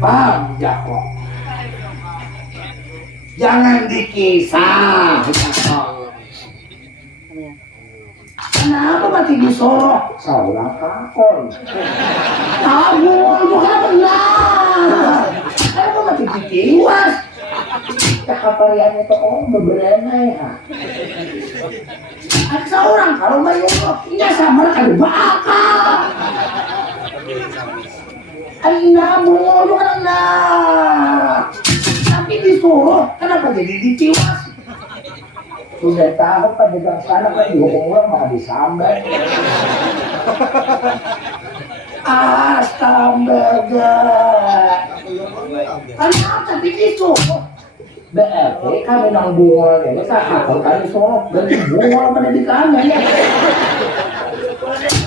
Bang Jako, jangan dikisah Jako. Kenapa mati disorok? Seorang kakon. Kamu bukan benar. Kenapa mati ditiwas? Kakaparian itu beberapa ya. Ada seorang kalau mayung, iya sama kan bakal. Namun bukan benar. Tapi disuruh, kenapa jadi ditiwas? Sudah tahu pada dalam sana kan dihukum orang malah disambar. Astaga. Kenapa tapi disuruh? Berarti kami nang bunga ini tak akan kami suruh dari bunga pendidikan ya.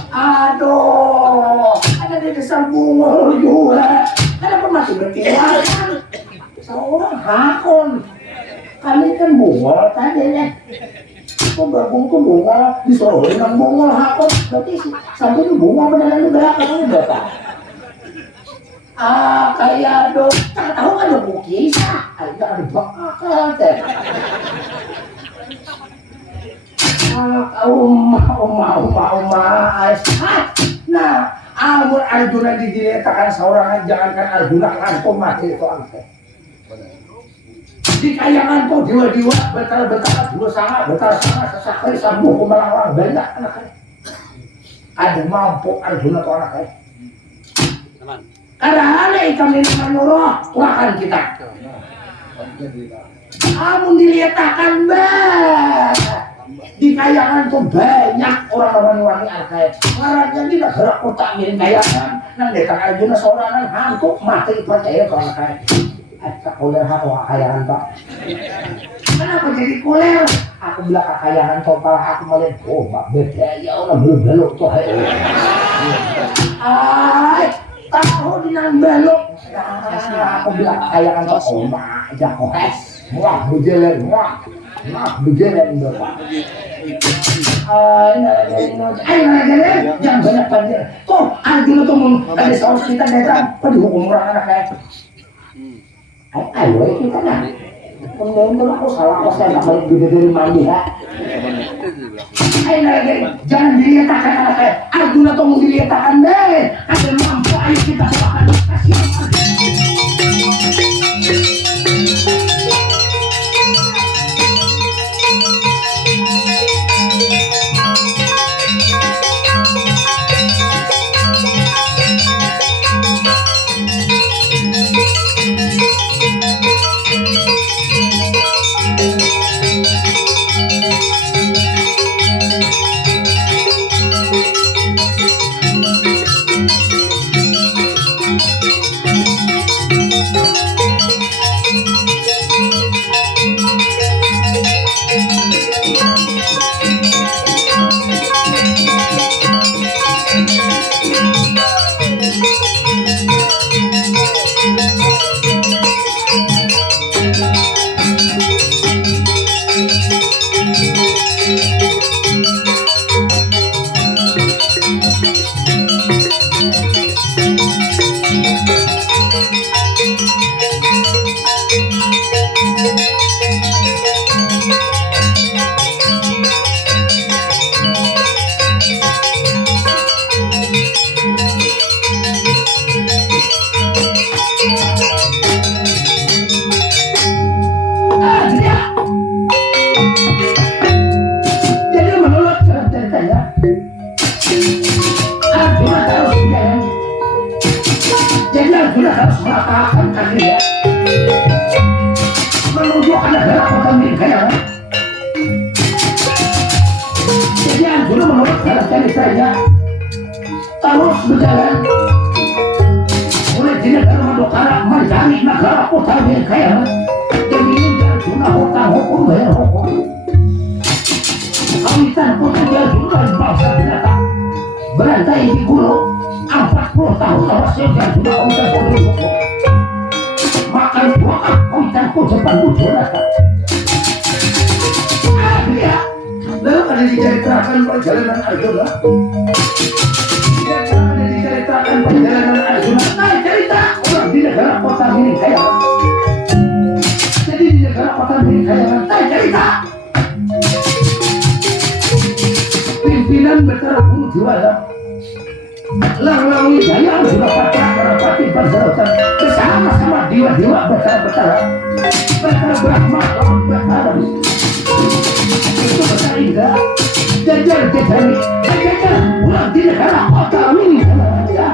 Aduh, ada di desa bunga juga. Kenapa masih bertiwakan? Seorang hakon. Kami kan bunga tadi ya. Kok bergabung ke bunga disuruhin nang bunga hakon. Berarti sampai itu bunga beneran udah kamu berapa? Kayak dong. Tak tahu ada bukisah. Ada bakal teh. Nah, amun Arjuna didiletakkan seorang jangankan Arjuna langsung mati itu angke. Di kayangan kau diwa-diwa betal-betal dua sangat betal sangat sesakri sambuh kumalang banyak anaknya. Ada mampu Arjuna tuh anaknya. Karena ada ikan ini menurut Tuhan kita. Amun dilihatkan di kayangan tuh banyak orang-orang wangi arkai. Karena tidak gerak kotak miring kayangan. Nang datang Arjuna seorang hantu mati percaya tuh anaknya. Ada kuler aku kakayangan pak. Kenapa jadi kuler? Aku bilang kakayangan tuh malah aku melihat. Oh mak beda ya orang belum tuh. Tahu di nang belok. Aku bilang kakayangan tuh. Oh mak jago es. Wah berjalan wah berjalan bapak. Jangan banyak banjir. Tuh Arjuna tuh ada saus kita datang. Pada hukum orang anaknya. Ayo kita nah. Kemudian itu aku salah aku saya nggak balik video dari mandi ya. Ayo jangan dilihatkan anaknya. Arjuna tuh mau dilihatkan deh. Ada mampu ayo kita doakan. Terus berjalan mulai tidak ada Madukara mencari negara kota yang kaya. Jadi ini Arjuna hutang hukum bayar hukum. Kawitan kota Arjuna bangsa binatang berantai di gunung 40 tahun awasnya Arjuna kawitan kota hukum. Makan buah kawitan kota Jepang Bujonata. Ya, lalu ada diceritakan perjalanan Arjuna. Ada diceritakan perjalanan Arjuna. Cerita orang tidak negara kota miring kayangan. Jadi di negara kota miring kayangan, saya cerita. Pimpinan Betara Guru Diwala Lang-lang Wijaya sudah pacar merapati perseratan bersama-sama dewa-dewa Betara-Betara Brahma lawan Betara itu Betara Indra jajar ulang di negara kota ini ya.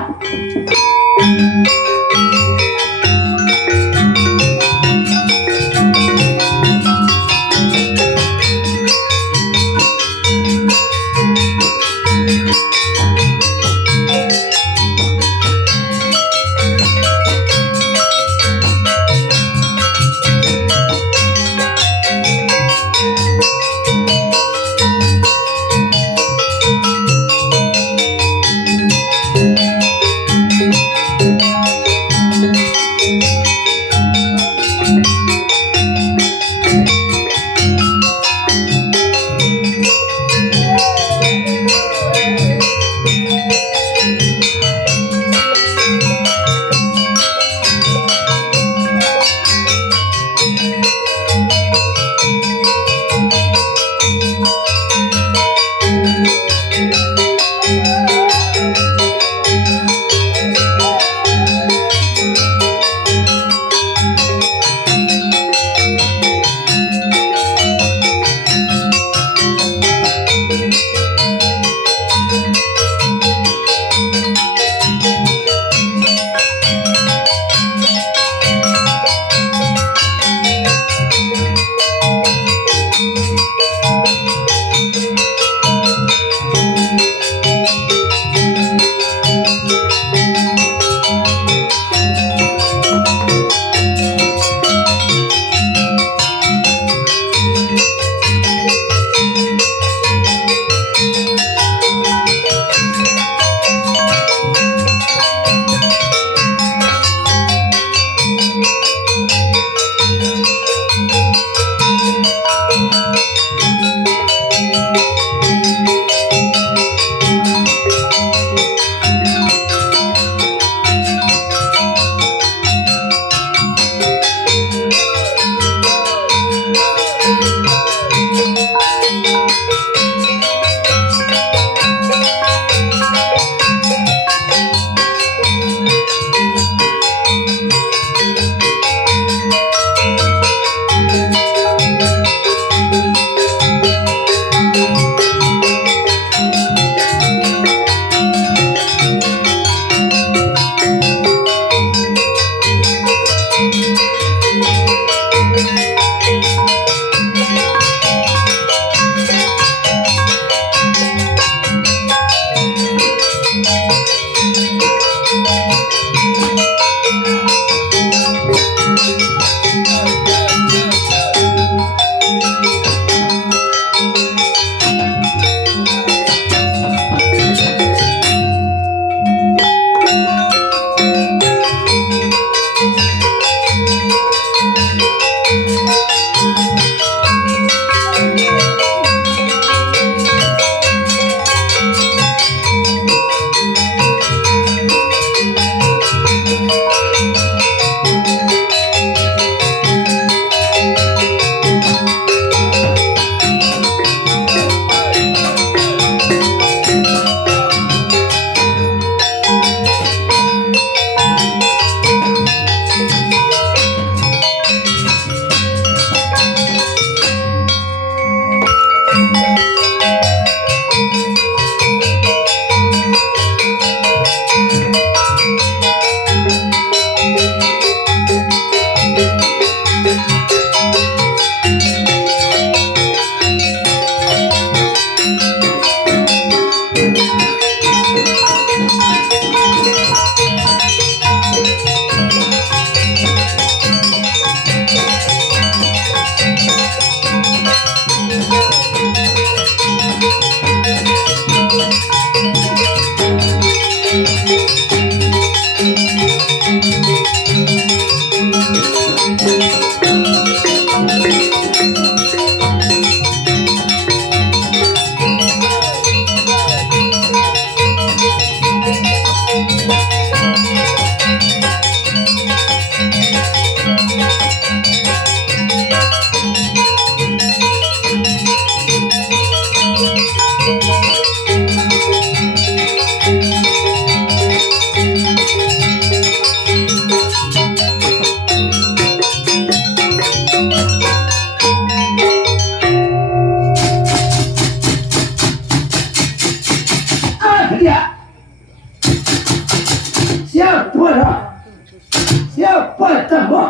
Siapa tambah?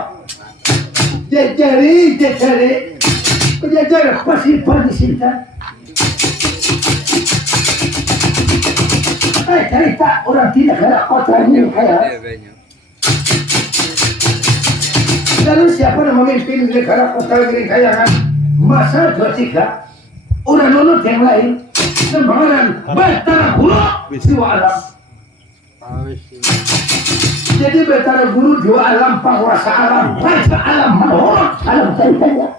Jajari penjajar pasti disinta. Cerita orang tidak ada kota ini kaya. Lalu siapa yang memimpin negara kota ini kaya kan? Masa 23 orang nonton yang lain sembarangan Batara Guru jiwa alam. Jadi Batara Guru jiwa alam, penguasa alam, raja alam, menolak alam ceritanya.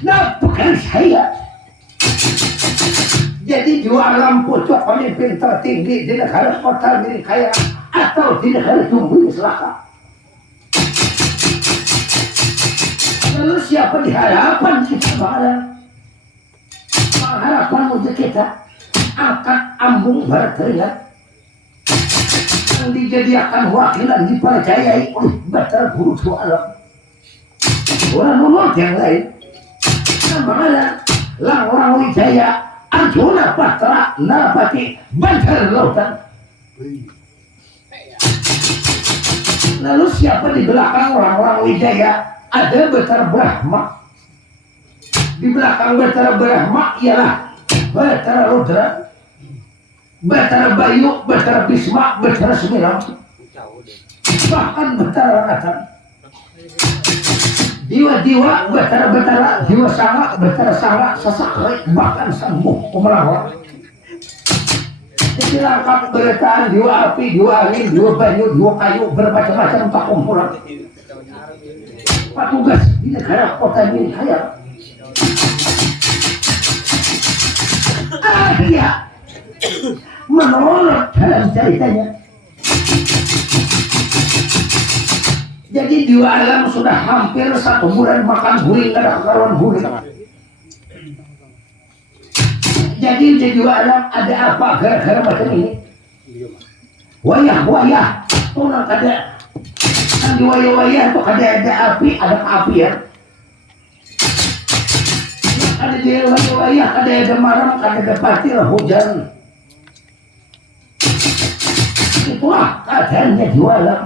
Nah bukan saya. Jadi jiwa alam pucuk pemimpin tertinggi di negara kota ini kaya atau di negara Jumbo Selaka. Lalu siapa di harapan kita barang? Harapan wujud kita angkat ambung berteriak yang dijadikan wakilan dipercayai oleh Batara Guru jiwa alam. Orang nomor yang lain namanya Lang Wijaya Arjuna Patra Narapati Banjar Lautan. Lalu siapa di belakang orang-orang Wijaya? Ada Batara Brahma. Di belakang Batara Brahma ialah Batara Rudra, Batara Bayu, Batara Bisma, Batara Sembilan, bahkan Batara Rangatan. Diwa-diwa, Batara-Batara, Diwa Sanga, Batara Sanga, Sasakre, bahkan Sangguh Pemelawar. Jadi lengkap beretaan Diwa Api, Diwa Angin, Diwa Banyu, Diwa Kayu, bermacam-macam pakumpulan. Petugas di negara kota ini kaya. Dia menolak dalam ceritanya. Jadi Diwa Alam sudah hampir 1 bulan makan guring, ada karuan guring. Jadi di Diwa Alam ada apa gara-gara macam ini? Wayah, orang ada kan di wayah-wayah itu ada api, ada keapian. Ada di wayah, ada malam, ada pasti hujan. Itulah keadaannya Diwa Alam.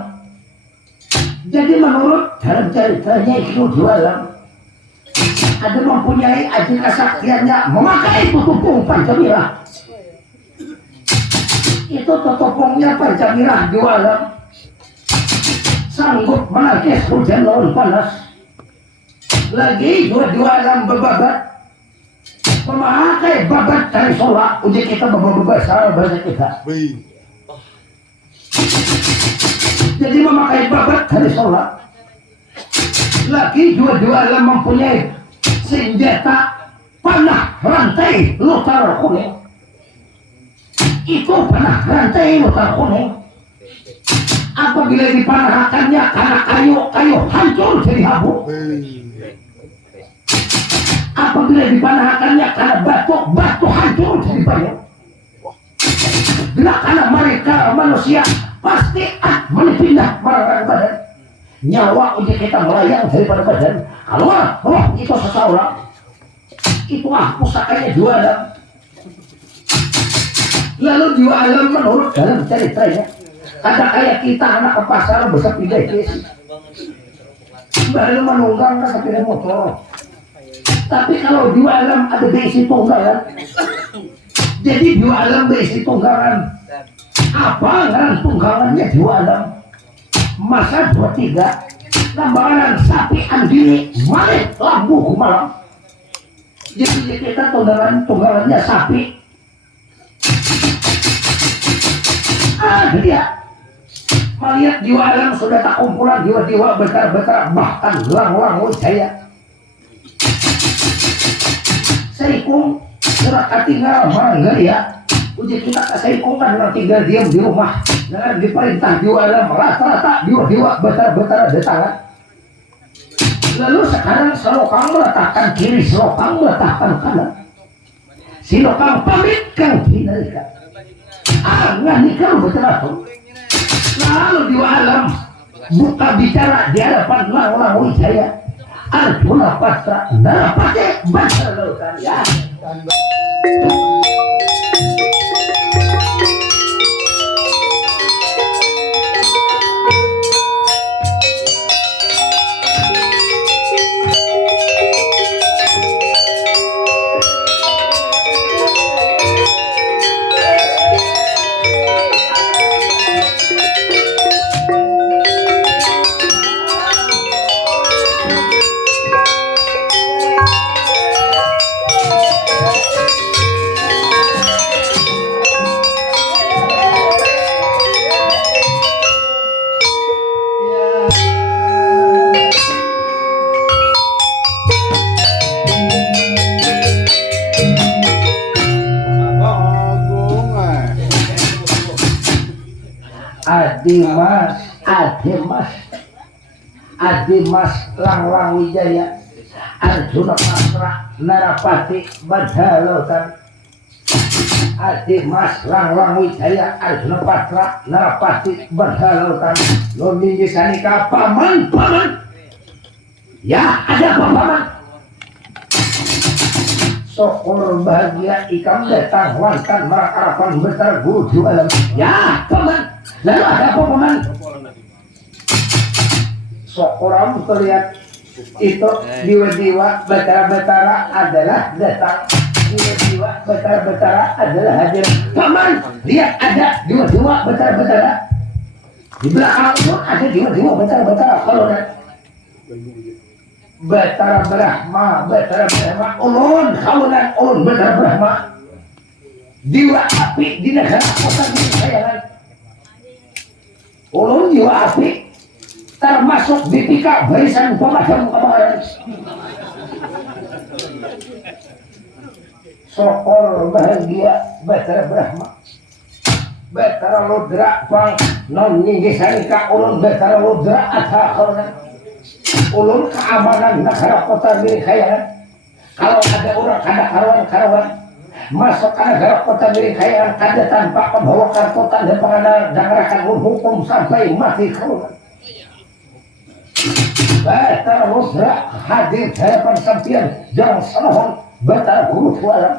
Jadi menurut dalam ceritanya itu Diwa Alam ada mempunyai aji kesaktiannya memakai tutupung Pancamira. Itu tutupungnya Pancamira Diwa Alam sanggup menangkis hujan lawan panas. Lagi Diwa Alam berbabat memakai babat dari sholat. Uji kita bahasa kita. Jadi memakai babat dari sholat. Lagi Diwa Alam mempunyai senjata panah rantai lutar kuning. Itu panah rantai lutar kuning. Apabila dipanahkannya karena kayu hancur jadi abu. Apabila dipanahkannya karena batu hancur jadi banyak. Bila karena mereka manusia pasti menipindah barang badan. Nyawa uji kita melayang daripada badan. Kalau roh itu seseorang, itulah pusakanya Diwa Alam. Lalu Diwa Alam menurut dalam ceritanya, ada kayak kita anak ke pasar besar pindah kesi, baru menunggang ke sepeda motor. Tapi kalau Diwa Alam ada besi tunggangan, jadi Diwa Alam besi tunggangan. Apa ngaran tunggangannya Diwa Alam? Masa 23 nambahan sapi andini malik lambu malam. Jadi kita tunggangannya sapi. Dia melihat Diwa Alam sudah tak kumpulan diwa-diwa Batara bahkan Lang Wijaya. Saikung surat tinggal Manggaria. Uji kita ke Saikung kan tinggal diam di rumah dengan diperintah Diwa Alam rata-rata diwa-diwa Batara datangan. Lalu sekarang Selokang meletakkan kiri, Selokang meletakkan kanan. Selokang pamit kang kinalika. Nganikah betul. Lalu Diwa Alam buka bicara di hadapan Lang Wijaya. Arjuna Patra Narapati Banjar Lautan ya. Adimas Langlang Wijaya Arjuna Patra Narapati Badhalautan. Adimas Langlang Wijaya Arjuna Patra Narapati Badhalautan. Lo ninji sanika paman. Ya ada apa paman? Sokor bahagia ikam datang wantan marakarapan besar guru di alam. Ya paman. Lalu ada apa paman? Sokoram terlihat itu diwa-diwa betara-betara adalah datang, diwa-diwa betara-betara adalah hadir. Paman, lihat ada diwa-diwa betara-betara di belakang pun ada diwa-diwa betara-betara. Kalau betara Brahma ulun kawanan ulun betara Brahma diwa api di negara kota ini sayangan ulun diwa api termasuk BPK barisan pemadam kebakaran. Sokor bahagia Batara Brahma Batara Lodra pang non nyinggi sanika ulun Batara Lodra athakhorna ulun keamanan negara kota milik kayangan. Kalau ada orang kada karuan masuk ke negara kota milik kayangan kada tanpa membawa kartu tanda pengenal dan rakan hukum sampai mati karuan. Batara Lodra hadir di hadapan sampian jangan sanohon Batara guru sualam.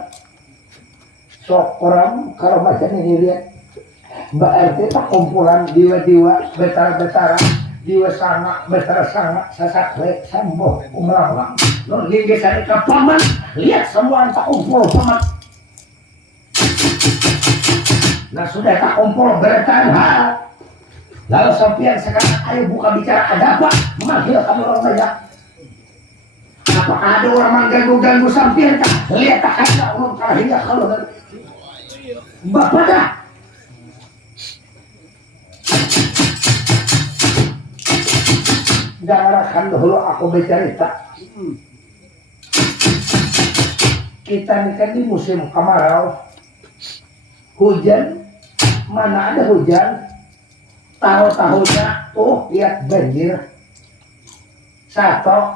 Sokoram kalau macam ini lihat berarti tak kumpulan diwa-diwa betara-betara diwa sangat betara sangat sasakre samboh umrah non gigi sanika paman lihat semua tak kumpul paman. Nah sudah tak kumpul bertahan hal. Lalu sampian sekarang ayo buka bicara ada apa? Memanggil kami orang banyak. Apakah ada orang mengganggu sampian kah? Lihat tak ada orang kalahnya kalau bapak dah. Jangan dulu aku bercerita. Kita ini kan di musim kemarau, hujan mana ada hujan. Tahu-tahunya tuh lihat banjir. Satu,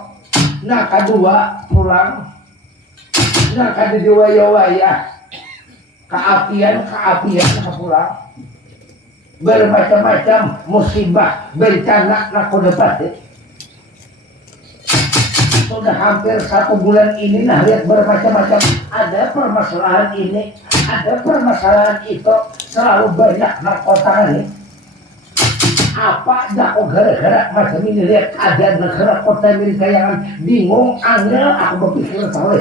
nah kedua pulang, nah kedua ya keapian pulang. Bermacam-macam musibah bencana nak dapat. Sudah hampir 1 bulan ini nah lihat bermacam-macam ada permasalahan ini, ada permasalahan itu, selalu banyak narkotika ini. Apa dah gara-gara macam ini lihat keadaan negara kota Amerika yang bingung angel aku berpikir tahu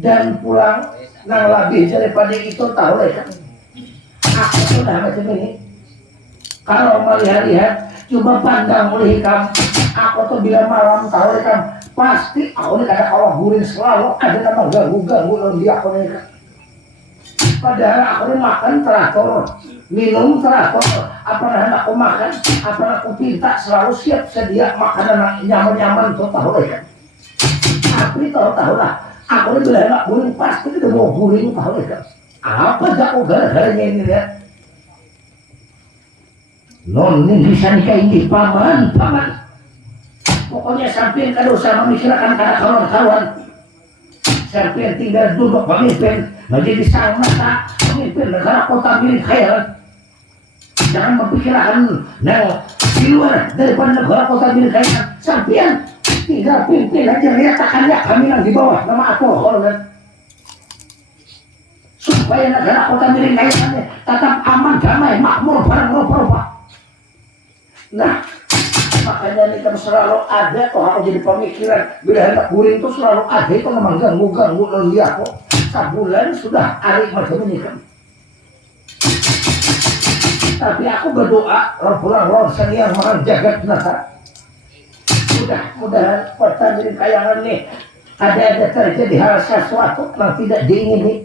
dan pulang nang lebih daripada itu tahu aku sudah macam ini kalau melihat coba pandang oleh kamu aku tuh bila malam tahu kamu pasti aku ini kadang kalau gurin selalu ada nama ganggu dia aku ini. Padahal aku ini makan teratur, minum teratur, apa aku makan, apa aku pinta selalu siap sedia makanan nyaman-nyaman tuh tahu ya. Tapi tahu lah, aku ini bila enak guring pasti udah mau guring tahu ya. Apa jago gara-garanya ini ya? Non ini bisa nikah ini paman. Pokoknya sampai kado sama memikirkan karena kawan-kawan. Sampai tinggal duduk pemimpin menjadi sang mata pemimpin negara kota milik khairat. Jangan memikirkan di luar daripada negara kota milik khairat. Sampai tinggal pimpin aja lihatkannya kami yang di bawah nama aku supaya negara kota milik khairat tetap aman, damai, makmur, barang rupa-rupa. Nah makanya ini kan selalu ada kok aku jadi pemikiran bila hendak guring itu selalu ada itu memang ganggu lalu aku sebulan sudah hari macam ini kan tapi aku berdoa Rabbul Senior Maha Jagat Nasa mudah-mudahan kota jadi kayangan nih ada terjadi hal sesuatu yang tidak diingini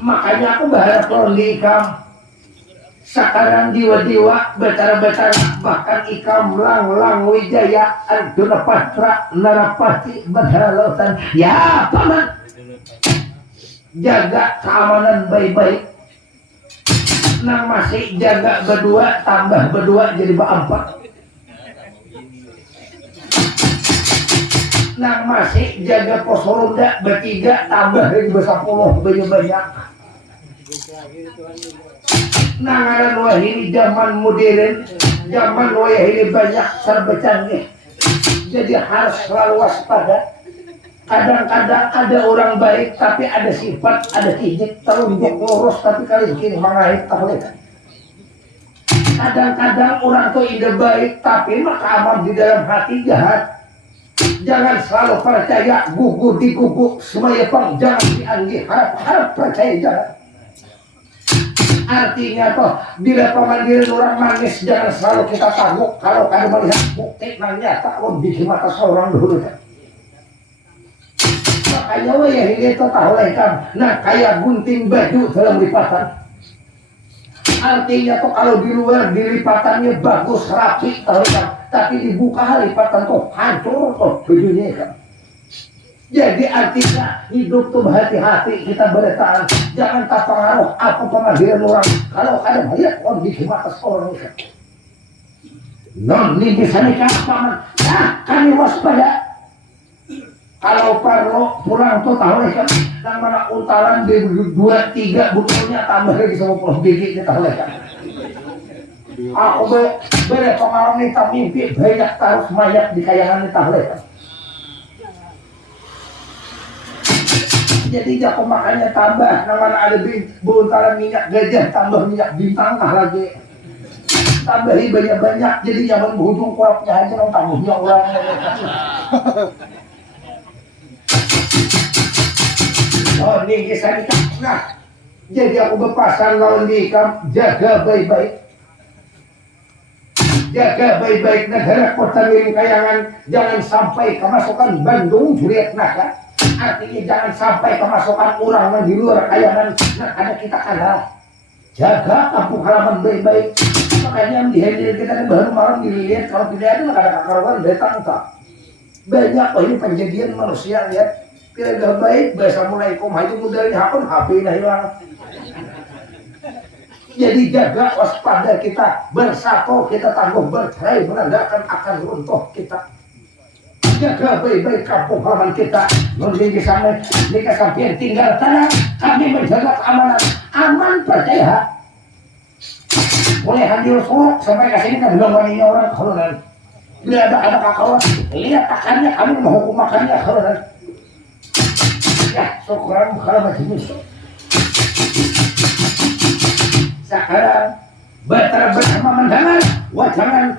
makanya aku berharap kalau di ikam sekarang diwa-diwa betara-betara bahkan ikam Langlang Wijaya Arjuna Patra Narapati Badhalautan ya paman jaga keamanan baik-baik. Nang masih jaga berdua tambah berdua jadi berempat. Nang masih jaga pos ronda bertiga tambah jadi bersapuluh banyak. Nang ada ini zaman modern, zaman ini banyak serba canggih. Jadi harus selalu waspada. Kadang-kadang ada orang baik tapi ada sifat, ada kijik, telunjuk lurus tapi kali ini mengait tahlil. Kadang-kadang orang tuh ide baik tapi maka aman di dalam hati jahat. Jangan selalu percaya gugu di gugu semuanya pang, jangan dianggi harap percaya jahat. Artinya toh bila pemanggilan orang manis jangan selalu kita tangguh kalau kada melihat bukti yang nyata lebih mata seorang dulu. Makanya ya ini itu tahu lekam. Nah kayak gunting baju dalam lipatan. Artinya tuh kalau di luar dilipatannya bagus rapi tahu kan. Tapi dibuka lipatan tuh hancur tuh bajunya kan. Jadi artinya hidup tuh hati-hati kita bertahan. Jangan tak pengaruh apa pemanggilan orang. Kalau ada melihat lebih mata seorang kan. Non ini bisa nikah paman. Nah kami waspada. Kalau perlu pulang tuh tahu kan, yang mana untalan di 2-3 butulnya tambah lagi sama 10 biji kita tahu kan. Aku beri pengalaman kita mimpi banyak taruh mayat di kayangan kita tahu kan. Jadi jago makannya tambah, yang mana ada buntalan minyak gajah tambah minyak bintang lagi. Tambahi banyak-banyak, jadi jangan berujung kuapnya aja dong tambahnya orang. Oh ini kisah nikah. Nah, jadi aku berpasan kalau nikah jaga baik-baik. Jaga baik-baik negara kota miring kayangan. Jangan sampai kemasukan Bandung Juriat Naga. Artinya jangan sampai kemasukan orang yang di luar kayangan. Nah ada kita kalah. Jaga kampung halaman baik-baik. Makanya di handle kita kan baru malam dilihat. Kalau tidak ada nggak ada kakaruan datang tak. Banyak ini penjadian manusia lihat. Tidak baik, Assalamualaikum, itu modalnya HP nya hilang. Jadi jaga waspada kita, bersatu kita tangguh bercerai menandakan akan runtuh kita. Jaga baik-baik kampung halaman kita. Mungkin di sana, jika sampai tinggal tanah, kami menjaga keamanan. Aman percaya. Boleh hadir suruh sampai ke sini kan belum waninya orang keluaran. Bila ada anak kawan, lihat akannya kami menghukum makannya keluaran. Ya, syukuran kalau masih bisa. Sekarang betara bersama mendengar wajangan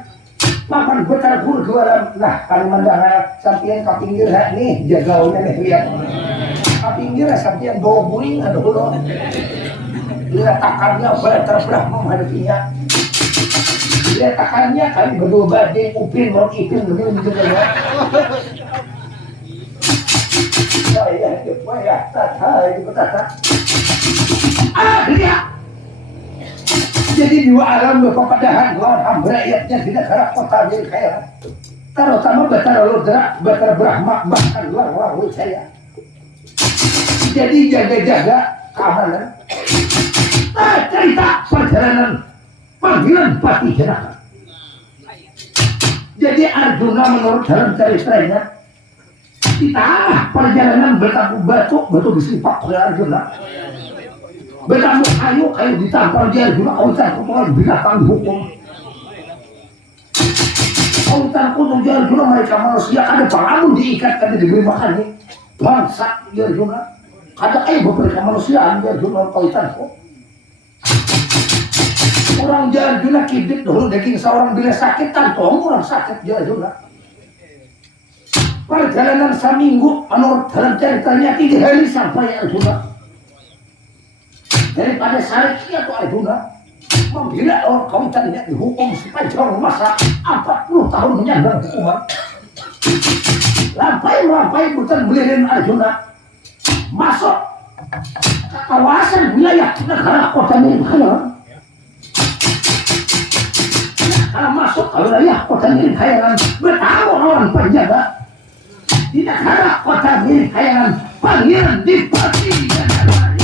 papan betara guru jualan. Nah, kali mendengar sampian ke pinggir nih jagaunya nih lihat. Ke pinggir sampian bawa buring ada dulu. Lihat takarnya betara Brahma menghadapinya. Lihat takarnya kali berdua badai upin mau ipin begini juga ya. Ya, dia. Jadi dua alam berpapadahan lawan hamba rakyatnya di negara kota jadi kaya. Terutama betara Rudra, betara Brahma bahkan luar saya. Jadi jaga-jaga keamanan. Cerita perjalanan panggilan Pati Janaka. Jadi Arjuna menurut dalam ceritanya di tengah perjalanan bertamu batu disimpak oleh Arjuna. Bertamu kayu ditampar dia Arjuna. Kautan kutulan binatang hukum. Kautan kutulan dia Arjuna mereka manusia ada pengamun diikat tadi diberi makan nih. Bangsa dia Arjuna. Ada mereka manusia dia Arjuna kautan kok. Orang dia Arjuna kibit dulu daging seorang bila sakit kantong orang sakit dia Arjuna. Perjalanan seminggu menurut dalam ceritanya 3 hari sampai Arjuna. Daripada Sariki atau Arjuna membela orang kautannya dihukum sepanjang masa 40 tahun menyandang hukuman. Lampai bukan belirin Arjuna masuk ke kawasan wilayah negara kota milik kayangan. Kalau masuk ke wilayah kota milik kayangan bertamu lawan penjaga di negara kota milik kayangan panggilan di Pati Janaka.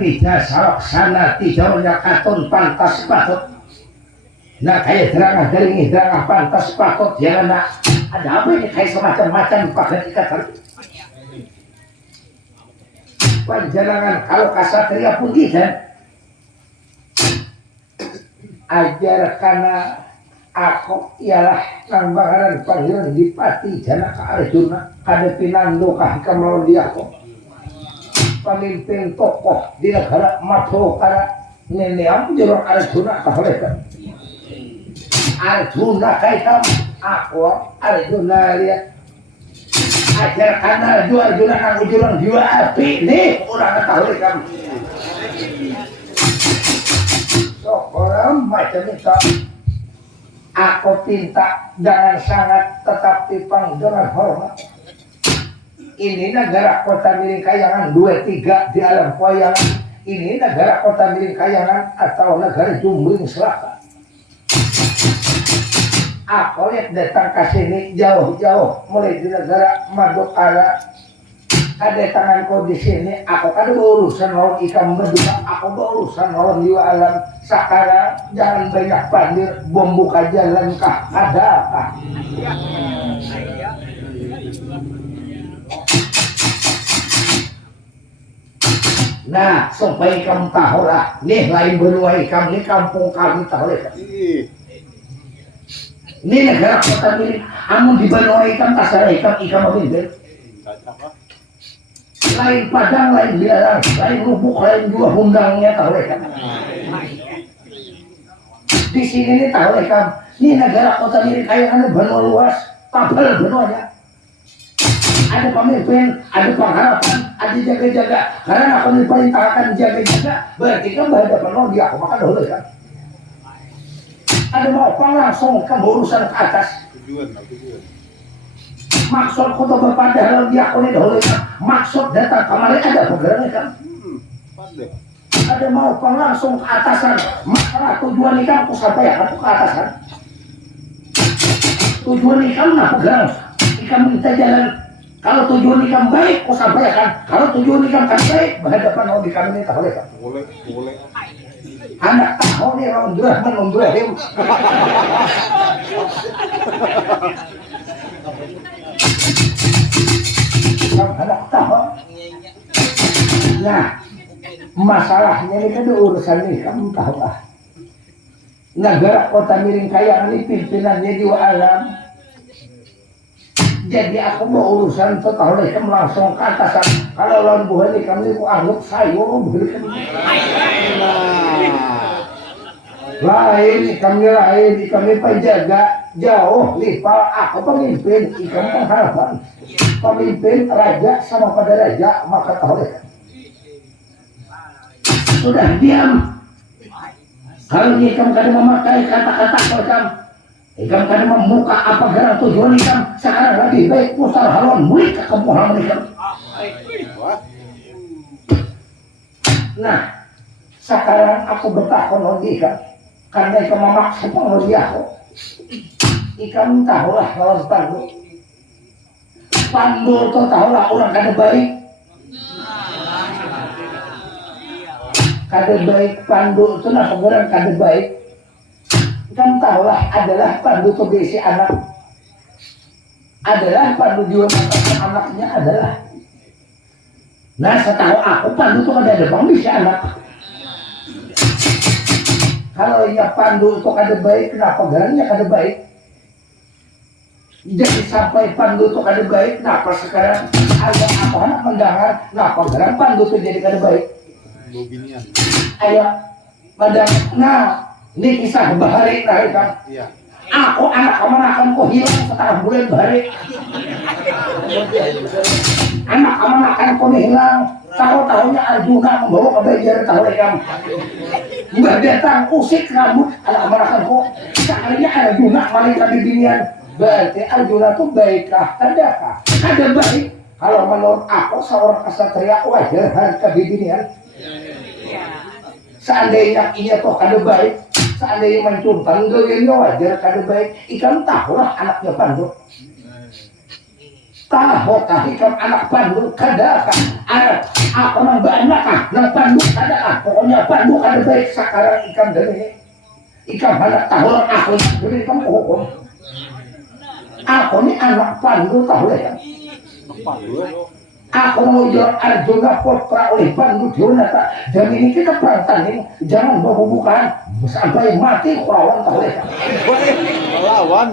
Tiga salaksana tiga katun pantas patut. Nah kayak derangah dari derangah pantas patut ya nak. Ada apa ini kayak semacam-macam pakai ikatan. Panjangan kalau kasatria pun gitu. Ajar karena aku ialah nang bakaran panggilan dipati jana ka Arjuna kada pinando ka kamlawan dia ko. Pemimpin tokoh di negara Madukara neneam jero Arjuna kaholeka. Arjuna kaitam aku Arjuna lihat ajar karena dua Arjuna kang ujurang jiwa api nih urang kaholeka. So orang macam itu aku minta jangan sangat tetapi dengan hormat. Ini negara kota miring kayangan 2-3 di alam kayangan. Ini negara kota miring kayangan atau negara Jumbing Selatan. Aku lihat datang ke sini jauh-jauh mulai di negara Madukara. Ada tanganku di sini. Aku kan berurusan lawan ikan berdua. Aku berurusan lawan jiwa alam. Sekarang jangan banyak pandir. Bom buka jalan kah? Ada apa? Nah, supaya kamu tahu lah, nih lain benua ikam, nih kampung kami tahu lah. Ini negara kota milik, amun di benua ikam, tasara ikam memimpin. Lain padang, lain biarang, lain lubuk, lain juga hundangnya tahu lah. Di sini nih tahu lah, ini negara kota milik kayak ada benua luas, tabel benuanya. Ada pemimpin, ada pengharapan, ada jaga-jaga. Karena aku diperintahkan jaga-jaga, berarti kan berhadapan lo dia aku makan dulu kan. Ada mau apa langsung ke urusan ke atas. Tujuan. Maksud kutu berpada lo dia aku nih dulu kan. Maksud datang kemarin ada pegeran kan. Ada mau apa langsung ke atasan. Masalah tujuan ikan aku sampai ya ke atasan. Tujuan ikan nah pegeran. Ikan minta jalan. Kalau tujuan ikan baik, kau sampaikan. Kalau tujuan ikan kan baik, berhadapan orang di kami ini tak boleh kan? Boleh. Anak tahu nih orang durah menundrahim. Anak tahu. Nah, masalahnya ini kan urusan ini kamu tahu lah. Negara kota miring kaya ini pimpinannya di alam. Jadi aku mau urusan total ikam langsung ke atasan. Kalau lawan buah ini kami aku anggap sayur berikan. Lain kami penjaga jauh lipal aku pemimpin ikam pengharapan. Pemimpin raja sama pada raja maka tahu ya. Sudah diam. Kalau ikam kada memakai kata-kata macam ikam kan membuka apa garang tujuan ikam sekarang lebih baik pusar haluan mulik ke kemurahan ikam. Nah, sekarang aku bertakon lagi ikam karena ikam memaksa pengelodi aku. Ikam tahulah lawan Pandu. Pandu itu tahulah orang kada baik. Kada baik Pandu itu nah pengerang kada baik. Kan tahulah adalah Pandu itu berisi anak adalah Pandu juga anaknya adalah nah setahu aku Pandu itu ada bang berisi anak kalau ya Pandu itu kada baik kenapa garangnya kada baik jadi sampai Pandu itu kada baik kenapa sekarang ada apa anak mendengar kenapa garang Pandu itu jadi kada baik ayo mendengar nah ini kisah bahari terakhir kan? Iya. Aku anak kemanakan kok hilang setengah bulan bahari. Anak kemanakan kok hilang. Tahu-tahunya Arjuna membawa ke Banjar tahu kan? Mbak datang usik rambut anak kemanakan kok. Sekalinya Arjuna malaikat di binian. Berarti Arjuna tuh baikkah? Tandakah? Ada baik. Kalau menurut aku seorang kesatria wajar harga bibinian. Seandainya ini toh kada baik seandainya mencuntan geuyeun wajar kada baik ikam tahulah anaknya Pandu tahu kah ikam anak Pandu kada kah apa nang banyak kah nang Pandu kada kah pokoknya Pandu kada baik sekarang ikam dari ikam hendak tahu aku jadi ikam hukum aku ni anak Pandu tahu ya aku mau jual Arjuna Putra oleh Pandu Dionata dan ini kita perantang ini jangan berhubungan sampai mati lawan tahu ya lawan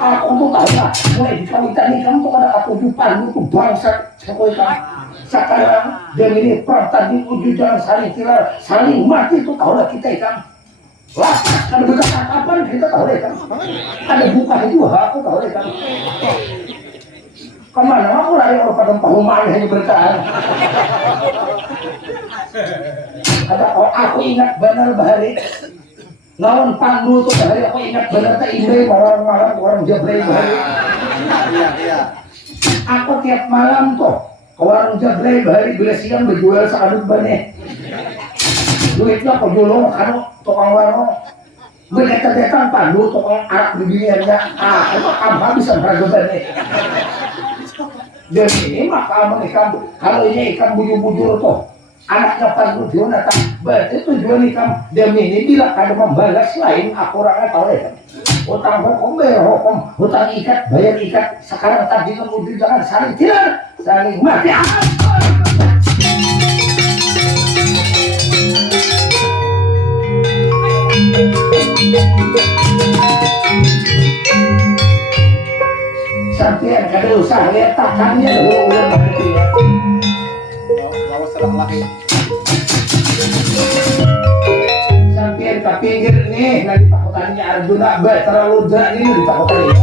aku tuh tahu lah mulai di kawitan ini kamu tuh ada aku di Pandu tuh bangsa sekarang dan ini perantang di ujung jalan saling kira saling mati tuh tahu lah kita ikan lah ada buka apa kita tahu ya kan ada buka itu aku tahu ya kan kemana aku lari orang pada pahuman hanya bertahan ada aku ingat benar bahari lawan Pandu tuh bahari aku ingat benar tak ini malam-malam orang Jablay bahari iya aku tiap malam tuh ke warung Jablay bahari bila siang berjual seadut banyak duitnya aku julung kan tukang warung benetan Pandu tukang arak di bilirnya emang apa bisa beragoban nih dan ini mah kalau ini ikan bujur-bujur tuh anaknya Pandu Dionata berarti tujuan ikan dan ini bila kada membalas lain aku orangnya tahu ya hutang hukum bayar hukum hutang ikat bayar ikat sekarang tadi menuju jangan saling tilar saling mati sampai kada usah lihat takannya dulu berarti ya bawa serang lagi sampai ke pinggir nih nanti takutannya Arjuna terlalu dah ini ditakutan ya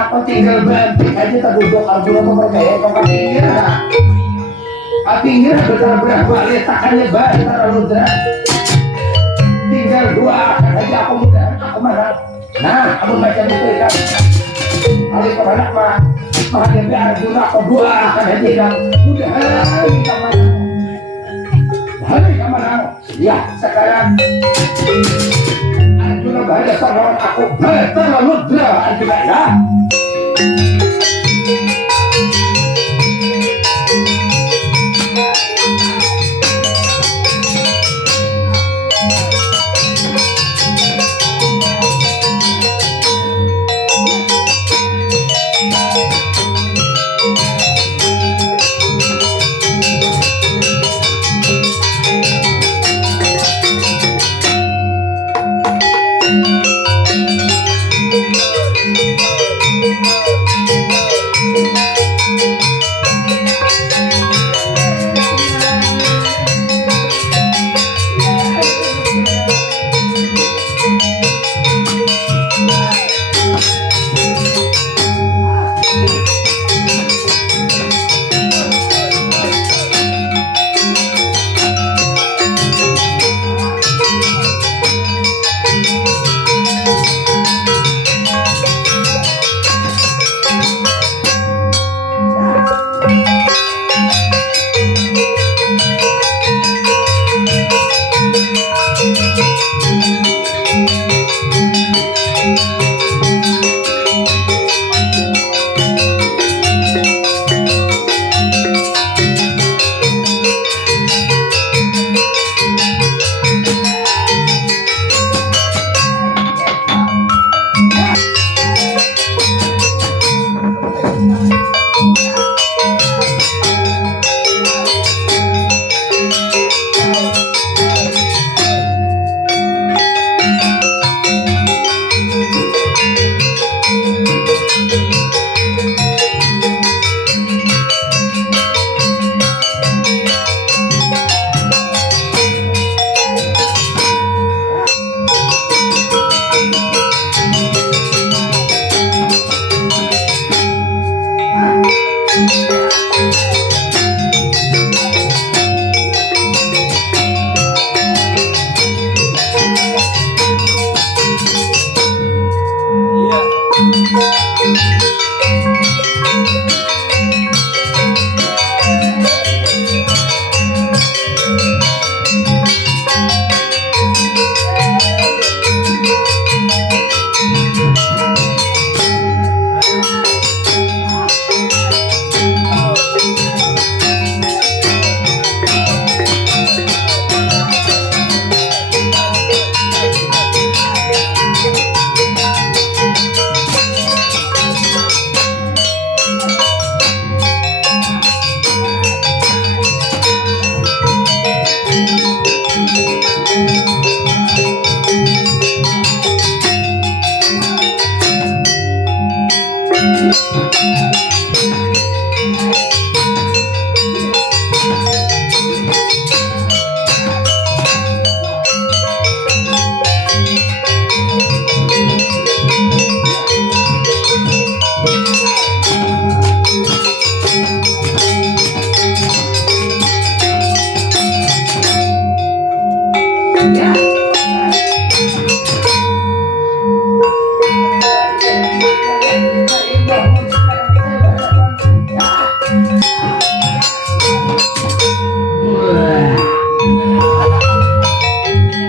aku tinggal bempik aja tak duduk Arjuna memperkaya ke pinggir ke pinggir benar-benar lihat takannya terlalu dah tinggal dua aja aku mudah aku marah nah kamu macam itu ya kali kemana pak menghadapi Arjuna aku dua akan aja kan udah hari kemana ya sekarang Arjuna berhadapan lawan aku terlalu dah Arjuna ya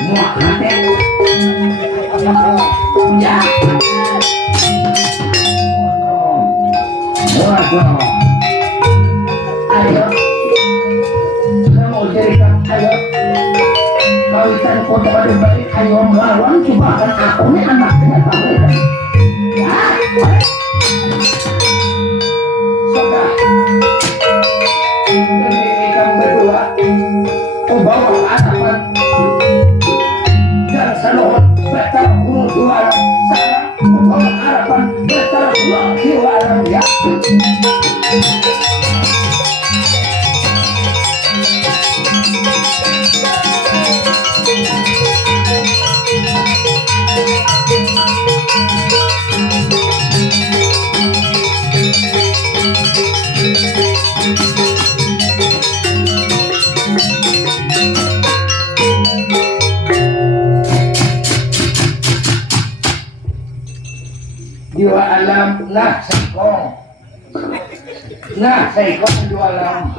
muak hati ya waduh ayo kamu jadi ayo kawitan foto ada baik ayo melawan coba akan aku nih anaknya tahu ya sudah ini kamu berdua bawa harapan dan saluran betal guru juara sana bawa harapan betal guru juara ya jiwa alam nah seikong jiwa alam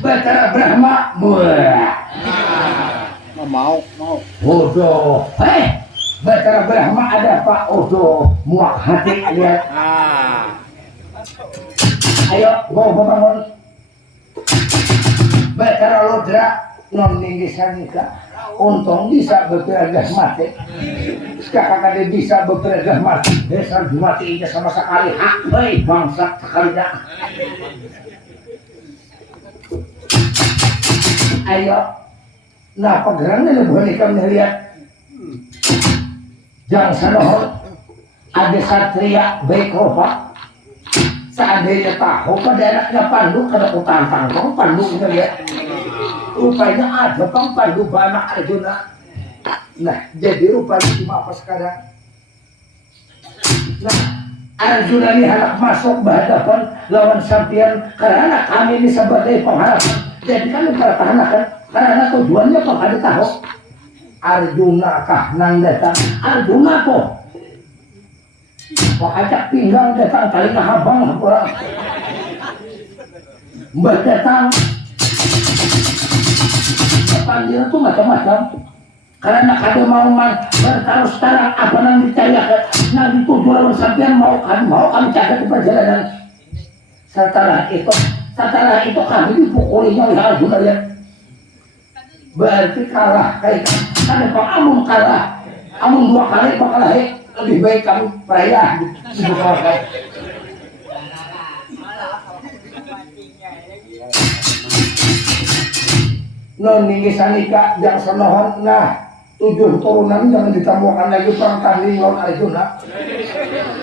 Batara Brahma buah mau Odo Batara Brahma ada Pak Odo muak hati lihat ayo bawa bangun Batara Lodra non tinggi sanika untung bisa beberapa mati kakak dia bisa beberapa mati dasar mati ini sama sekali hak baik bangsa sekali dah ayo nah pegerangan ini boleh kami lihat jangan sanohon ada satria baik rupa seandainya tahu pada anaknya Pandu kada utang tangkong Pandu kita lihat rupanya ada Bang Pandu banak Arjuna nah jadi rupanya cuma apa sekarang nah Arjuna ini hendak masuk berhadapan lawan sampian karena kami ini sebagai pengharapan jadi kami pertahankan karena tujuannya Pak ada tahu Arjuna kah nang datang Arjuna kok Pak ajak pinggang datang kali ngahabang orang mbak datang panggilan itu macam-macam karena ada mau bertaruh sekarang apa yang dicayakan nah dituju lawan sampean mau kami catat di perjalanan setelah itu kami dipukulinya oleh Arjuna ya berarti kalah kayak kan Pak Amun kalah Amun 2 kali Pak kalah lebih baik kami perayaan non ini sanika yang senohon nah 7 turunan jangan ditambahkan lagi perang tanding lawan Arjuna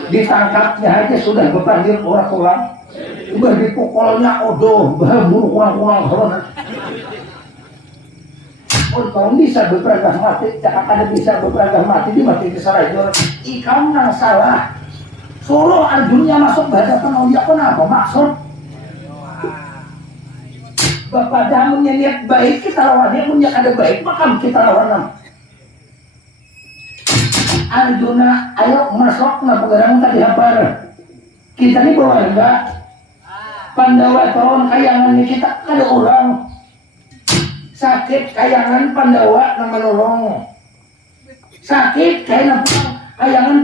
ditangkapnya aja sudah berpanggil orang tulang udah dipukulnya odoh berbunuh kurang-kurang horonan untung bisa beberapa mati cakap ada bisa beberapa mati di mati kesalahan ikam nang salah suruh Arjuna masuk berhadapan Oya kenapa maksud Bapak dah niat baik kita lawan dia punya ada baik maka kita lawan Arjuna ayo masuk na pegarang tadi habar kita ni bawa enggak Pandawa turun kayangan ni kita ada orang sakit kayangan Pandawa na menolong sakit kayangan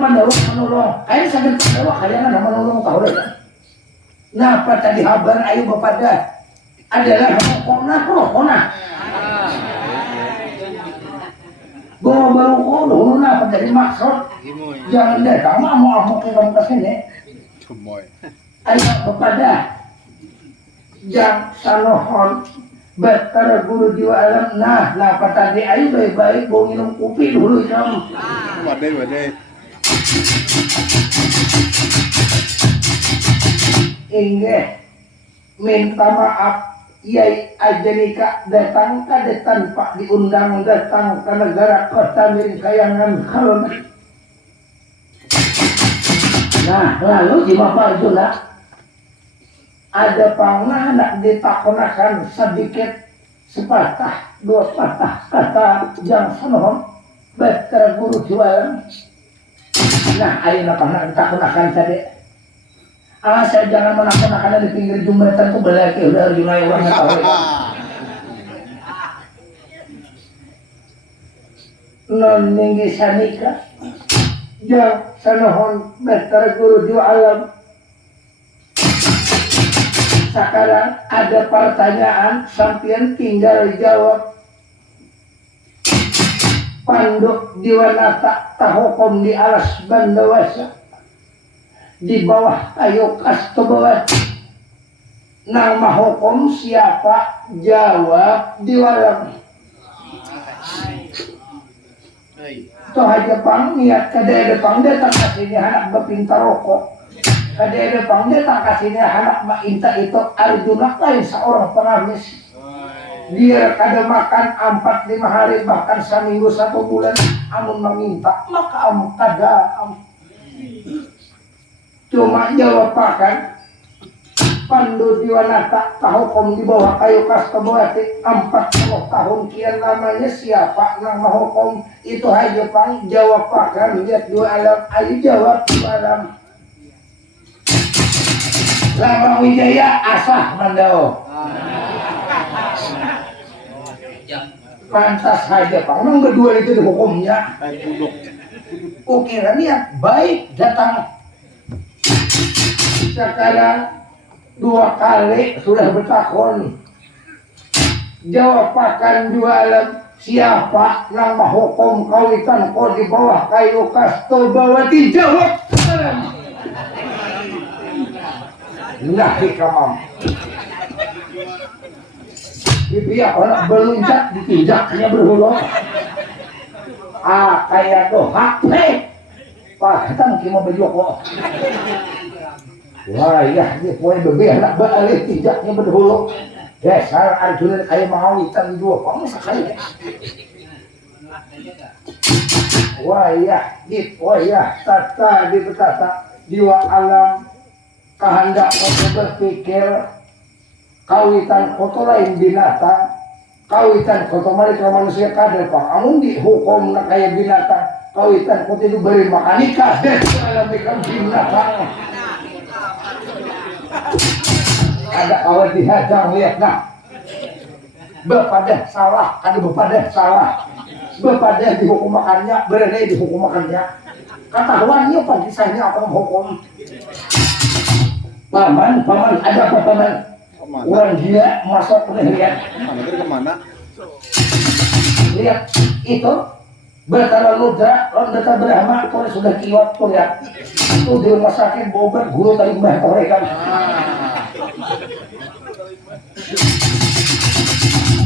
Pandawa menolong kayak sakit Pandawa kayangan na menolong tahu dah nah apa tadi habar ayo bapak dah adalah rokona bawa baru kono apa jadi maksud jangan datang mau ke kamu kesini ayo kepada yang sanohon Batara Guru Jiwa Alam nah apa tadi ayo baik-baik mau minum kopi dulu kamu wadai inggih minta maaf Yai Ajanika datang kada tanpa diundang datang ke negara kota Kayangan Kalon. Nah lalu di Bapak Arjuna ada pangna nak ditakonakan sedikit sepatah 2 patah kata yang senohon Batara Guru Jiwa. Nah ayo nak ditakonakan tadi Saya jangan menakan-nakan di pinggir jumatan tuh belaki udah Arjuna orangnya tahu. Non ninggi sanika. Ya sanohon Bathara Guru di alam. Sekarang ada pertanyaan sampean tinggal jawab. Panduk Diwanata tahukum di alas bandawasa di bawah kayu kastobawati nama hukum siapa jawab Diwalam toh aja pang niat kadang pang datang kasihnya anak bapinta rokok kadang pang datang kasihnya anak mainta itu Arjuna lain seorang pengamis dia kada makan 4-5 hari bahkan seminggu 1 bulan amun meminta maka amun kada cuma jawab pakan Pandu Diwanata tahukum di bawah kayu kastobawati 40 tahun kian namanya siapa nama hukum itu aja pang jawab pakan lihat dua alam ayo jawab dua alam Lama Wijaya asah mandao pantas saja Pak. Memang kedua itu hukumnya. Ukiran niat baik datang. Sekarang 2 kali sudah bertakon. Jawab pakan jualan siapa nama hukum kawitan kau di bawah kayu kastobawati jawab. Nah dikamam. Biar orang berluncat ditinjaknya berhulu. Kayak tuh hakne. Pak kita mungkin mau berjoko. Wah ya, ini poin bebe anak balik tinjaknya berhulu. Dasar Arjuna kayak mau ikan dua, kamu sekali. Wah ya, tata di betata jiwa alam kehendak untuk berpikir. Kawitan koto lain binatang kawitan koto mereka manusia kader Pak amun dihukum na kayak binatang kawitan koto itu beri makan ikan dalam ikan binatang ada kawan dihadang lihat nah bepada salah ada bepada salah bepada dihukum makannya berani dihukum makannya ketahuannya Pak kisahnya apa menghukum paman ada apa paman orang gila masuk lihat kemana? Lihat itu Bathara Ludra, Bathara Brahma, kau sudah kiwat tuh lihat itu di rumah sakit bobat guru tadi mbah korekan.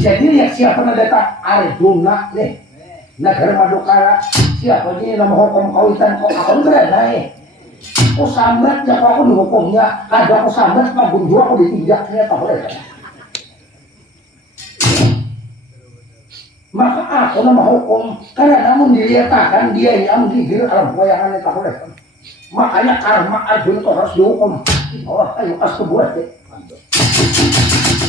Jadi lihat siapa yang datang Arjuna nih negara Madukara siapa dia nama hukum kawitan kok aku berani aku sambat ya aku dihukumnya ada aku sambat pak gundu aku ditinjaknya tak boleh maka aku nama hukum karena namun dilihatkan dia yang gigir alam goyangannya tak boleh makanya karma Arjuna itu harus dihukum oh ayo as kebuat ya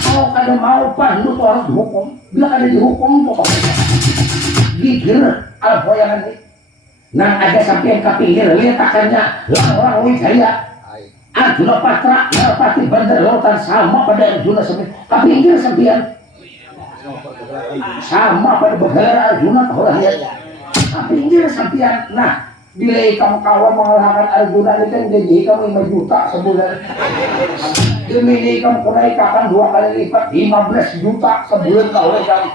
kalau kada mau Pandu itu harus dihukum bila ada dihukum itu gigir alam goyangannya nah ada sampai yang kapinggir lihat-akannya orang Wijaya Arjuna Patra Narapati Bandar Lautan sama pada Arjuna sampai kapinggir sampean sama pada begala Arjuna tahu lihat kapinggir sampean nah bila kamu kawan mengalahkan Arjuna ini kan gaji kamu 5 juta sebulan demi kamu kenaikan 2 kali lipat 15 juta sebulan tahu kamu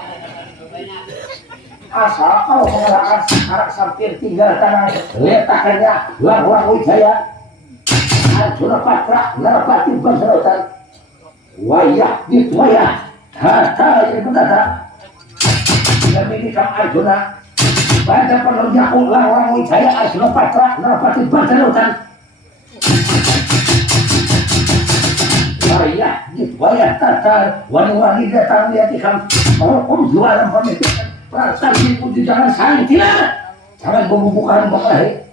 asal kalau mengalahkan sekarang sampir tinggal tanah letakkannya Labuan Wijaya Arjuna Patra Narapati Bandar wayah ditwayah kata itu kata dan ini kamu Arjuna pada penunjaku Labuan Wijaya Arjuna Patra Narapati Bandar wayah ditwayah kata wani-wani datang lihat ikam jualan pemikiran perasaan itu jangan saling tidak jangan membubuhkan bapak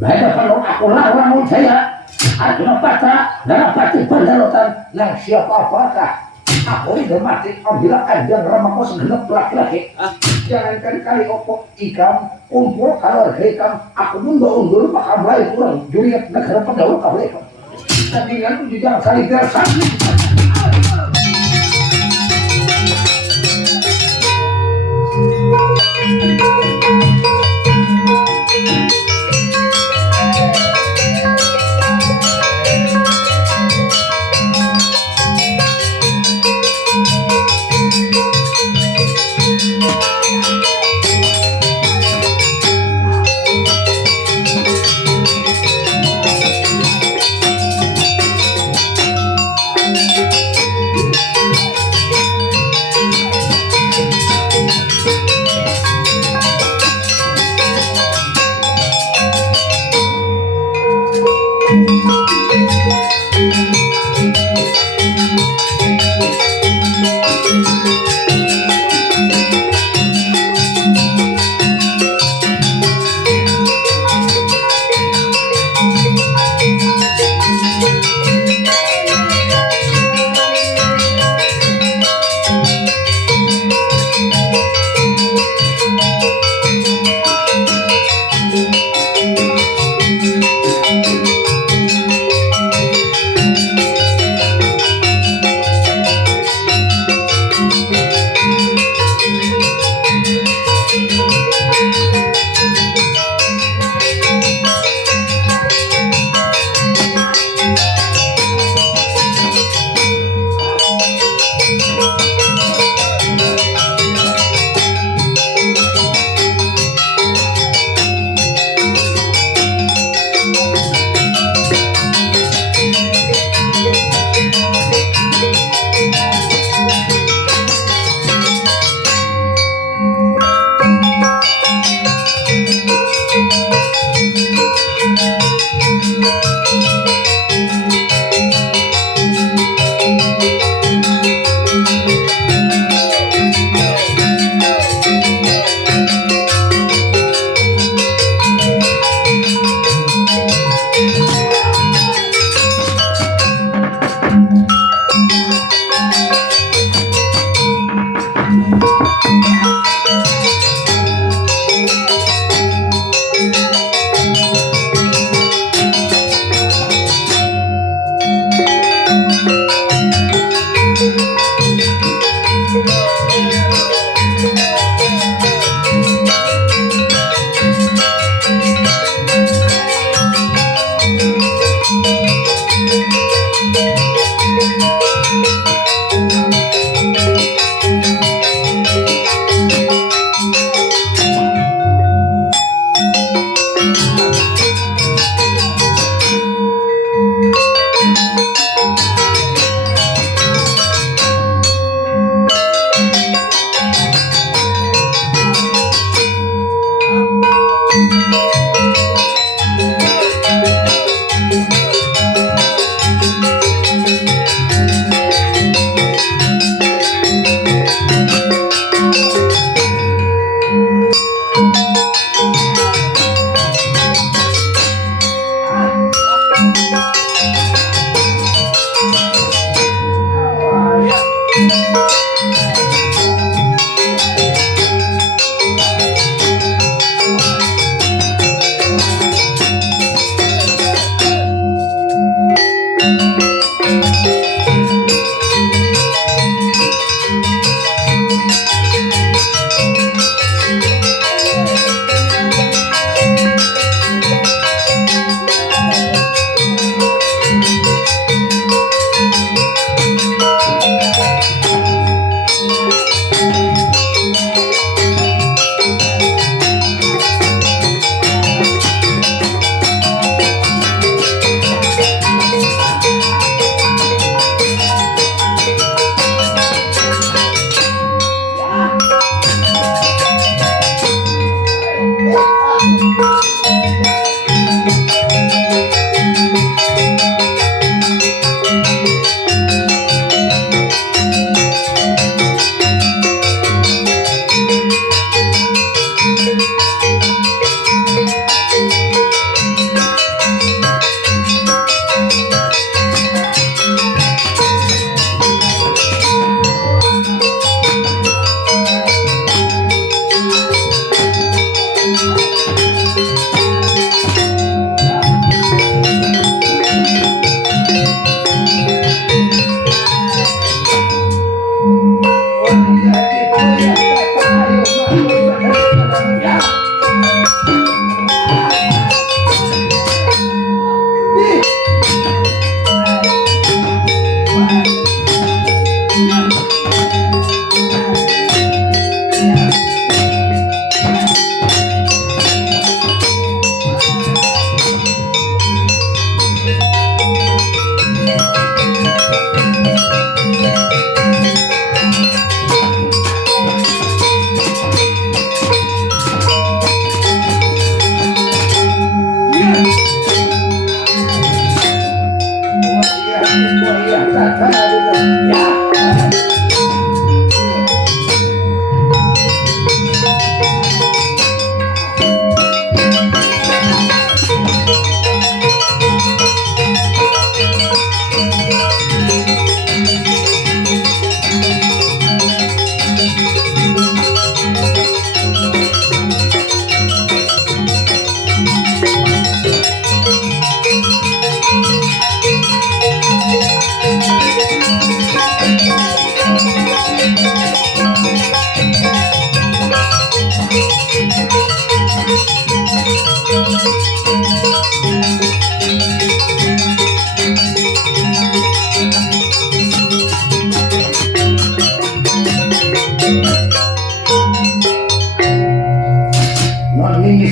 beda kalau aku lawan saya Arjuna Patra Narapati Bandar yang siapa apakah aku ini mati ambil ajar ramakos genep laki-laki jangankan kali opok ikam kumpul keluarga ikam aku pun undur maka mulai kurang juriat negara pendahulu kau ikam tandingan juga kali terasa.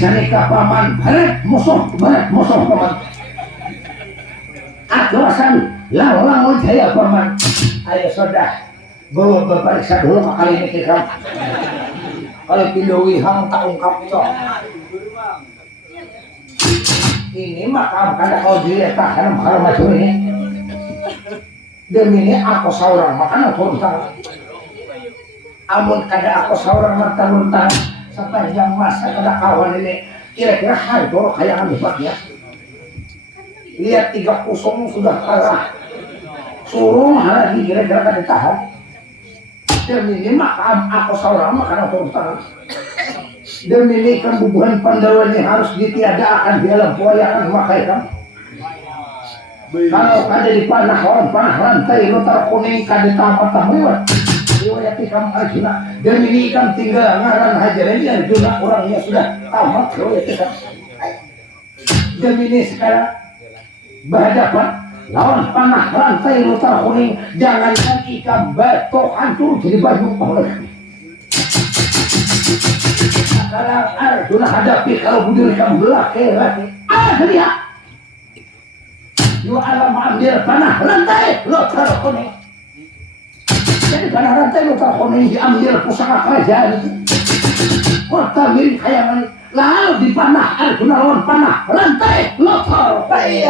Sanika paman baret musuh paman adosan lang jaya paman. Ayo sodah bawa beperiksa dulu kali ini kita kalau pindawi hang tak ungkap cok ini makam kada kau diletak karena makam macam ini demi ini aku seorang makanya turun tangan amun kada aku seorang turun tangan sepanjang masa kada kawan ini kira-kira hancur kayak hebatnya. Lihat 3-0 sudah kalah suruh lagi kira-kira kada tahan demi ini makam aku seorang makanya turun tangan demi ini kebubuhan Pandawa ini harus ditiadakan di alam pewayangan makaikan kalau kada dipanah rantai lutar kuning kada tamat-tamat riwayat ikam Arjuna dan ini ikan tinggal ngaran hajar ini Arjuna orangnya sudah tamat riwayat ikam dan ini sekarang berhadapan lawan panah rantai lutar kuning jangankan ikan batok hancur jadi banyak oleh sekarang Arjuna hadapi kalau budur ikan laki-laki dia dua alam ambil panah rantai lutar kuning jadi panah rantai lutar kuning diambil pusaka kerajaan kota milik kayangan lalu dipanah Arjuna lawan panah rantai lutar kuning.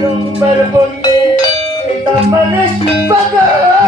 burung berbunyi hitam manis bagai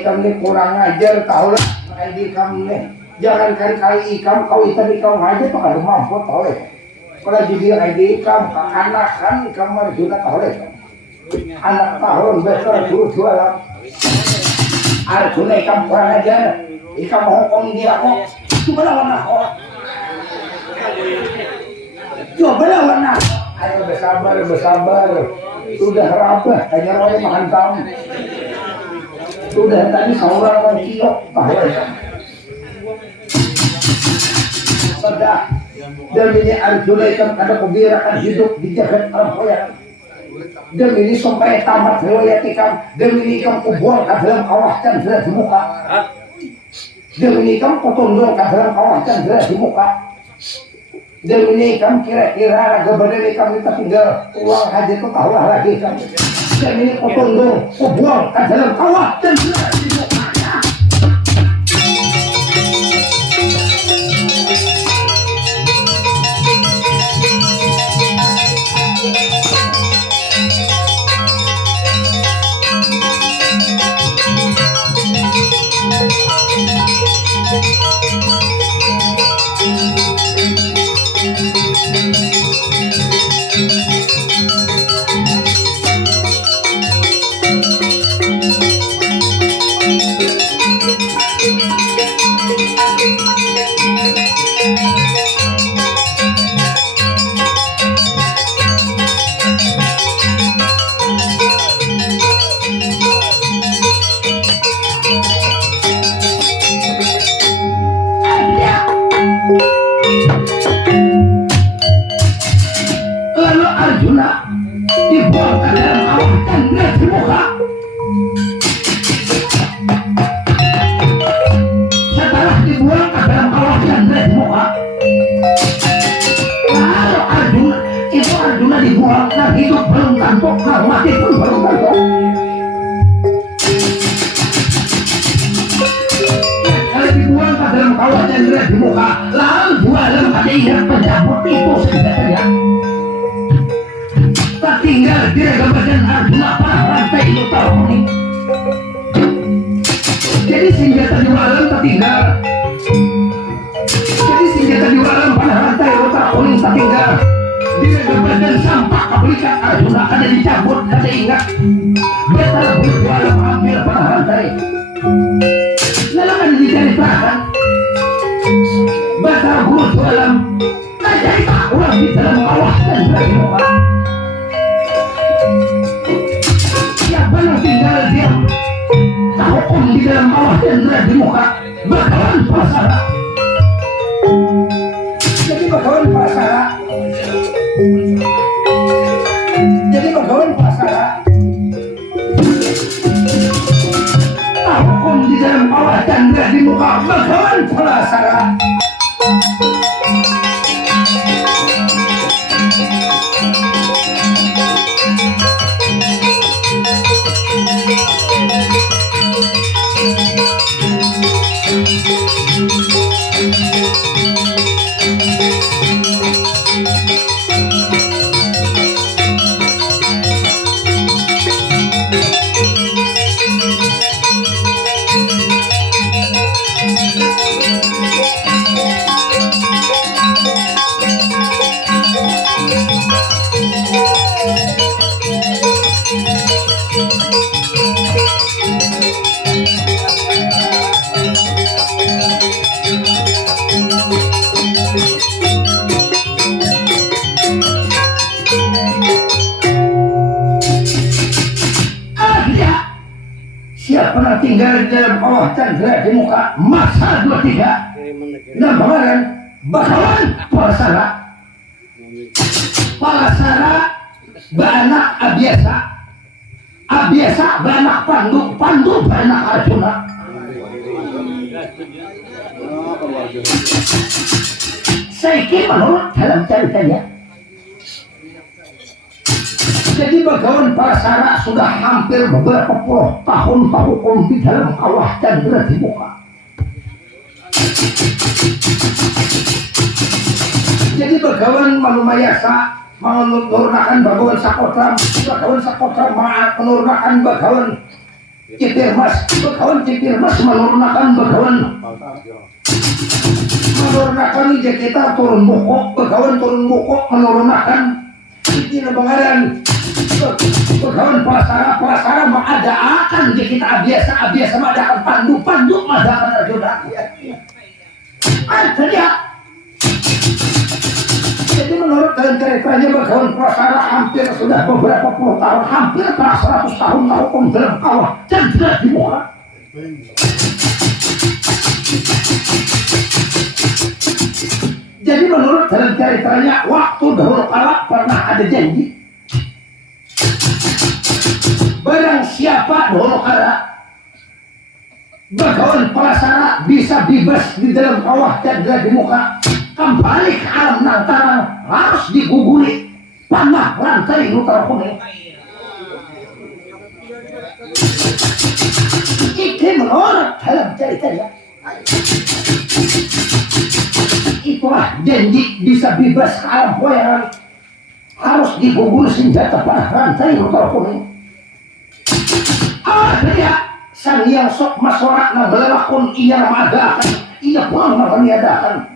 ikam nih kurang ajar tau lah kayak ikam nih jangankan kali ikam kau ikan ikam aja tuh kada mampu tau lah kalau jadi kayak ikam anak kan ikam mah juga tau lah anak tahun besar dulu jualan Arjuna ikam kurang ajar ikam hongkong dia kok coba lawan aku coba lawan aku ayo bersabar sudah rapah hanya roy makan tamu sudah tadi seorang orang kiok sudah demi Arjuna ikam kada kubirakan hidup di jagat alam koyak demi ini sampai tamat riwayat ikam demi ikam kubuang ke dalam kawah candra di muka demi ikam kutundung ke dalam kawah candra di muka demi ikam kira-kira raga badan ikam kita tinggal uang haji itu kaulah lagi ikam demi ini kutundung kubuang ke dalam kawah candra di mukanya dibuang ke dalam kawah Chandra di muka. Lalu Arjuna dibuang, nah hidup belum tentu, nah mati pun belum tentu. Kalau dibuang ke dalam kawah Chandra di muka, lalu jualan pada ingat pencabut itu saja. Tak tinggal di badan Arjuna para rantai itu tahu nih. Jadi senjata jualan tak tinggal. Jadi senjata jualan pada rantai otak kuning tak tinggal. Di badan sampah kabelikan Arjuna ada dicabut, ada ingat. Betal berjualan ambil pada rantai. Lalu kan dicari perakan. Betal berjualan. Tak jadi tak ulang di dalam kawah dan berjualan. Yang benar tinggal diam. Tak hukum di dalam kawah dan di muka. Bakalan prasara. Jadi bakalan prasara. Jadi bakalan prasara. Tak hukum di dalam kawah dan di muka. Bakalan prasara. Pernah tinggal di dalam kawah Chandra di muka masa 23 dan kemarin bakalan palasara banak abiasa banak pandu banak Arjuna. Saiki menurut dalam ceritanya. Jadi Bagawan Palasara sudah hampir beberapa puluh tahun terhukum di dalam kawah Chandra di muka. Jadi Bagawan Malumayasa menurunkan Bagawan Sakotram menurunkan Bagawan Cipirmas, Bagawan Cipirmas menurunkan Bagawan kita turun bukok, Bagawan turun bukok menurunkan ini lebaran. Bagawan Palasara mengadakan kita biasa mengadakan pandu mengadakan Arjuna. Artinya jadi menurut dalam ceritanya Bagawan Palasara hampir sudah beberapa puluh tahun, hampir 100 tahun terhukum dalam kawah Chandra di muka. Jadi menurut dalam ceritanya waktu dahulu kala pernah ada janji barang siapa dahulu kala Bagawan Palasara bisa bebas di dalam kawah Chandra di muka, kembali ke alam Nantara harus diguguli panah rantai lutar kuning. Ini menurut dalam ceritanya. Itulah janji bisa bebas ke alam boyaran, harus digugul senjata panah rantai lutar kuning. Akhirnya sang yang sok masorak na belalakon iya madakan, iya pulang meniadakan.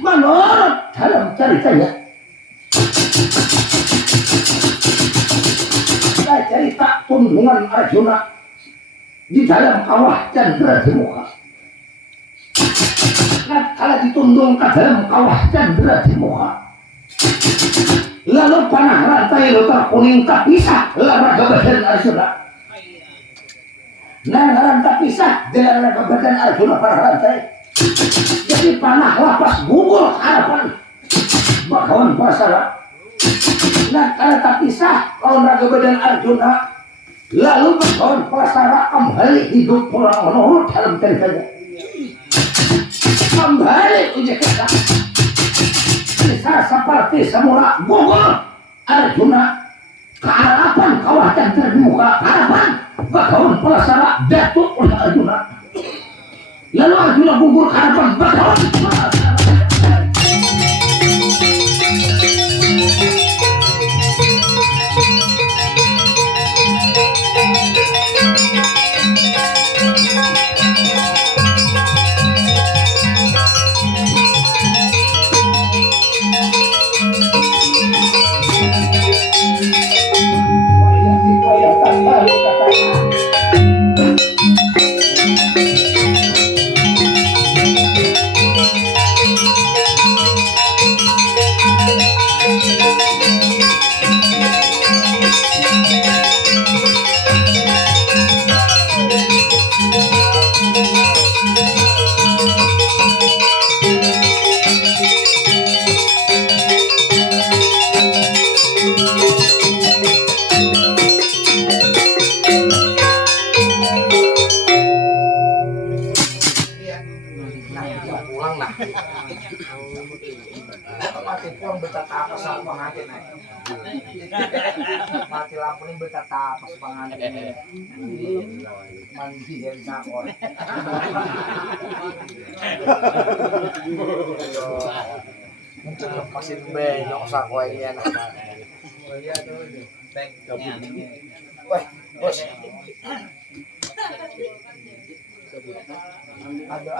Menurut dalam ceritanya, saya cerita tundungan Arjuna di dalam kawah Chandra di muka. Nah, kalau ditundung ke dalam kawah Chandra di muka, lalu panah rantai lutar kuning tak pisah raga badan Arjuna. Nah, rantai pisah dengan raga badan Arjuna panah rantai. Jadi panah lapas gugur harapan Bagawan Palasara. Nah, kalau tak pisah lawan raga badan Arjuna, Lalu berkon prasara kembali hidup pulang menurut dalam ceritanya. Kembali uji kita. Bisa seperti semula gugur Arjuna. Harapan kawasan terbuka, harapan berkon prasara datuk oleh Arjuna. Lalu Arjuna gugur harapan berkon prasara. Mati pulang bertata pas pengantin mati lampu ini bertata pas pengantin mandi dari sakor mungkin lepasin benyok sakor ini anak weh bos ada